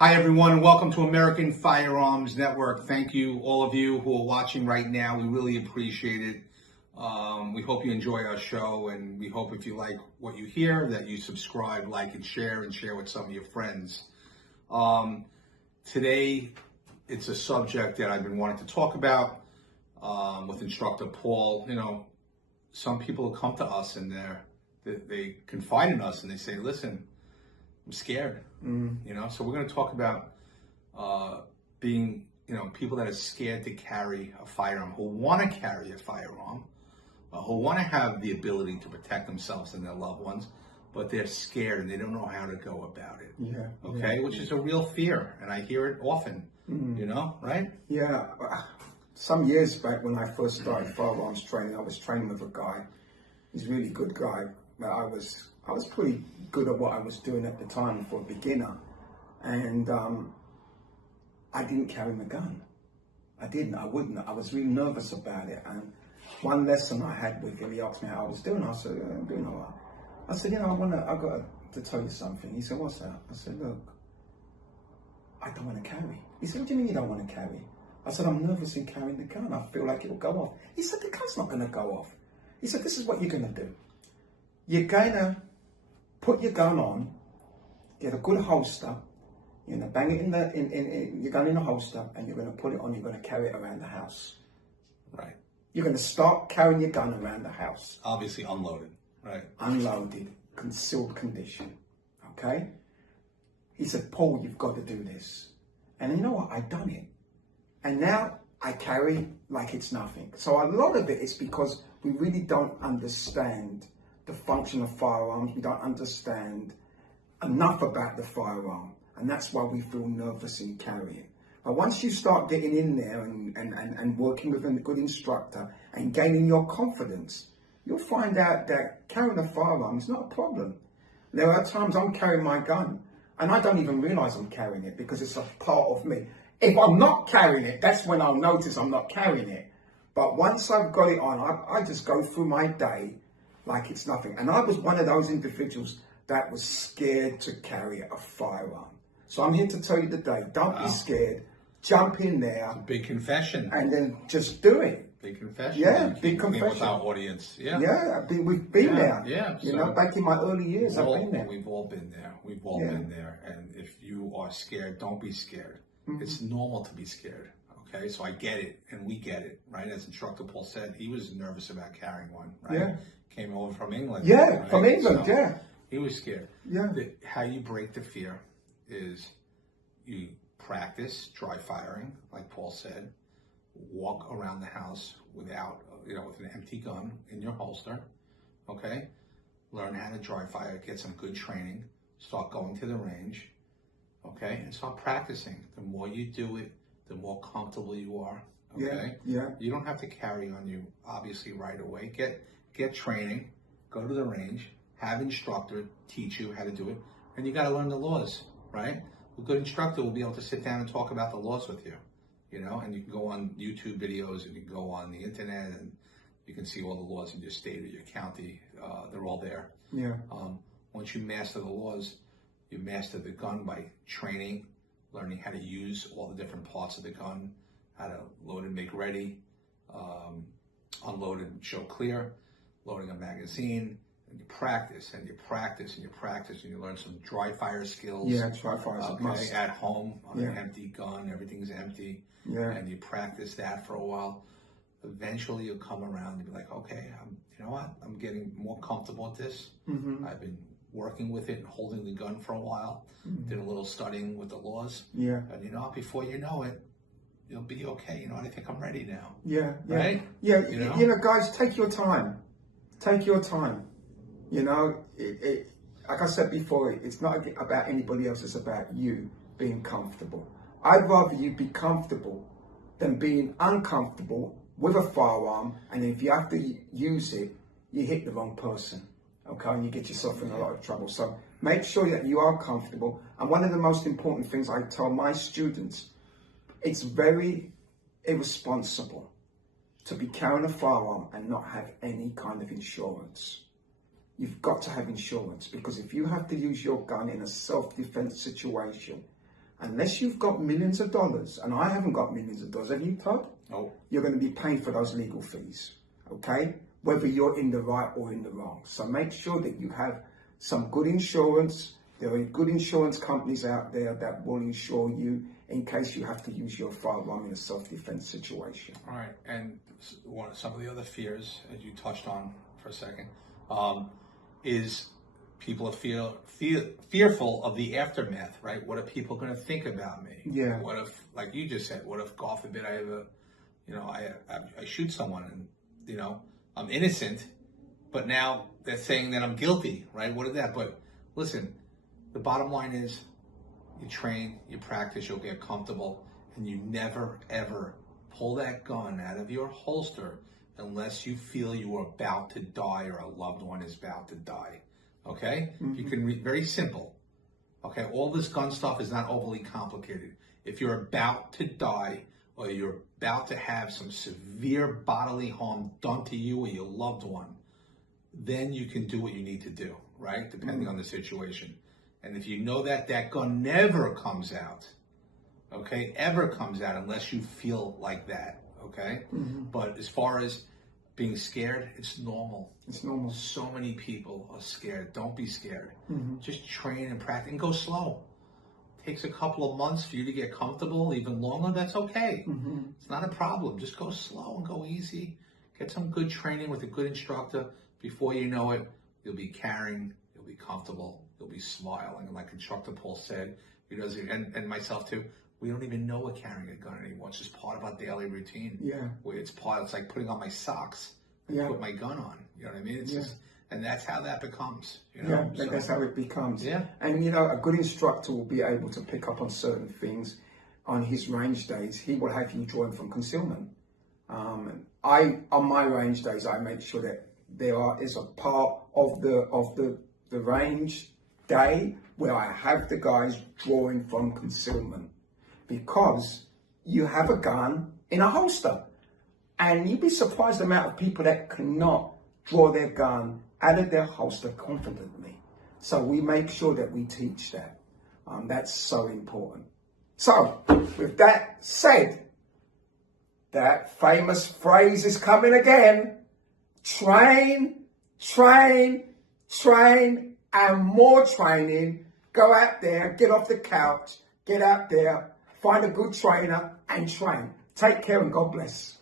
Hi, everyone, and welcome to American Firearms Network. Thank you, all of you who are watching right now. We really appreciate it. We hope you enjoy our show, and we hope if you like what you hear that you subscribe, like, and share with some of your friends. Today, it's a subject that I've been wanting to talk about with Instructor Paul. You know, some people come to us and they confide in us and they say, listen, I'm scared, you know? So we're going to talk about being, people that are scared to carry a firearm, who want to carry a firearm, who want to have the ability to protect themselves and their loved ones, but they're scared and they don't know how to go about it. Yeah. Okay, Yeah. which is a real fear, and I hear it often, right? Yeah. Some years back when I first started firearms training, I was training with a guy. He's a really good guy. But I was pretty good at what I was doing at the time for a beginner. And I didn't carry my gun. I wouldn't. I was really nervous about it. And one lesson I had with him, he asked me how I was doing. I said, I'm doing all right. I said, I've got to tell you something. He said, what's that? I said, look, I don't want to carry. He said, what do you mean you don't want to carry? I said, I'm nervous in carrying the gun. I feel like it will go off. He said, the gun's not going to go off. He said, this is what you're going to do. You're going to put your gun on, get a good holster, you're going to bang it in your gun in the holster, and you're going to put it on, you're going to carry it around the house. Right. You're going to start carrying your gun around the house. Obviously unloaded, right? Unloaded, concealed condition, okay? He said, Paul, you've got to do this. And you know what? I've done it. And now I carry like it's nothing. So a lot of it is because we really don't understand the function of firearms. We don't understand enough about the firearm. And that's why we feel nervous in carrying. But once you start getting in there and working with a good instructor and gaining your confidence, you'll find out that carrying a firearm is not a problem. There are times I'm carrying my gun and I don't even realize I'm carrying it because it's a part of me. If I'm not carrying it, that's when I'll notice I'm not carrying it. But once I've got it on, I just go through my day like it's nothing. And I was one of those individuals that was scared to carry a firearm. So I'm here to tell you today, don't be scared. Jump in there. Big confession. And then just do it. Big confession. Yeah, big Being confession. with our audience. Yeah. Yeah, we've been there. Yeah. You know, back in my early years, I've been there. We've all been there. We've all been there. And if you are scared, don't be scared. It's normal to be scared. Okay, so I get it, and we get it, right? As Instructor Paul said, he was nervous about carrying one, right? Yeah. Came over from England. Yeah, right? from England, So yeah. He was scared. Yeah. How you break the fear is you practice dry firing, like Paul said. Walk around the house without, with an empty gun in your holster. Okay, learn how to dry fire. Get some good training. Start going to the range. Okay, and start practicing. The more you do it, the more comfortable you are. Okay. Yeah. You don't have to carry on you obviously right away. Get training. Go to the range. Have instructor teach you how to do it, and you got to learn the laws, right? A good instructor will be able to sit down and talk about the laws with you, and you can go on YouTube videos and you can go on the internet and you can see all the laws in your state or your county. They're all there. Yeah. Once you master the laws, you master the gun by training, learning how to use all the different parts of the gun, how to load and make ready, unload and show clear, loading a magazine. And you practice and you practice and you practice and you learn some dry fire skills. Yeah, dry fire is a must. At home on an empty gun, everything's empty. Yeah. And you practice that for a while. Eventually you'll come around and be like, okay, I'm getting more comfortable at this. I've been working with it and holding the gun for a while. Did a little studying with the laws. Yeah. And before you know it, you'll be okay. I think I'm ready now. Yeah. Right? Yeah. Guys, take your time. Take your time. Like I said before, it's not about anybody else, it's about you being comfortable. I'd rather you be comfortable than being uncomfortable with a firearm, and if you have to use it, you hit the wrong person, okay, and you get yourself in a lot of trouble. So make sure that you are comfortable. And one of the most important things I tell my students, it's very irresponsible to be carrying a firearm and not have any kind of insurance. You've got to have insurance, because if you have to use your gun in a self-defense situation, unless you've got millions of dollars, and I haven't got millions of dollars, have you, Todd? No. You're going to be paying for those legal fees, okay? Whether you're in the right or in the wrong. So make sure that you have some good insurance. There are good insurance companies out there that will insure you in case you have to use your firearm in a self-defense situation. All right, and some of the other fears, as you touched on for a second, is people are fearful of the aftermath, right? What are people going to think about me? Yeah. What if, like you just said, what if, God forbid, I have I shoot someone and, I'm innocent, but now they're saying that I'm guilty, right? What is that? But listen, the bottom line is you train, you practice, you'll get comfortable, and you never, ever pull that gun out of your holster unless you feel you are about to die or a loved one is about to die. Okay? You can very simple. Okay? All this gun stuff is not overly complicated. If you're about to die or you're about to have some severe bodily harm done to you or your loved one, then you can do what you need to do, right? Depending on the situation. And if you know that that gun never comes out, okay, ever comes out unless you feel like that, okay? But as far as being scared, it's normal. It's normal. So many people are scared. Don't be scared. Just train and practice and go slow. Takes a couple of months for you to get comfortable, even longer, that's okay. It's not a problem. Just go slow and go easy. Get some good training with a good instructor. Before you know it, you'll be carrying, you'll be comfortable, you'll be smiling. And like Instructor Paul said, he does it, and myself too, we don't even know we're carrying a gun anymore. It's just part of our daily routine. Yeah. Where it's like putting on my socks and Yeah. put my gun on. You know what I mean? It's just, and that's how that becomes. Yeah, that's how it becomes. Yeah. And a good instructor will be able to pick up on certain things on his range days. He will have you drawing from concealment. On my range days, I make sure that there is a part of the range day where I have the guys drawing from concealment, because you have a gun in a holster, and you'd be surprised the amount of people that cannot draw their gun out of their holster confidently. So we make sure that we teach that. That's so important. So with that said, that famous phrase is coming again. Train, train, train, and more training. Go out there, get off the couch, get out there, find a good trainer and train. Take care and God bless.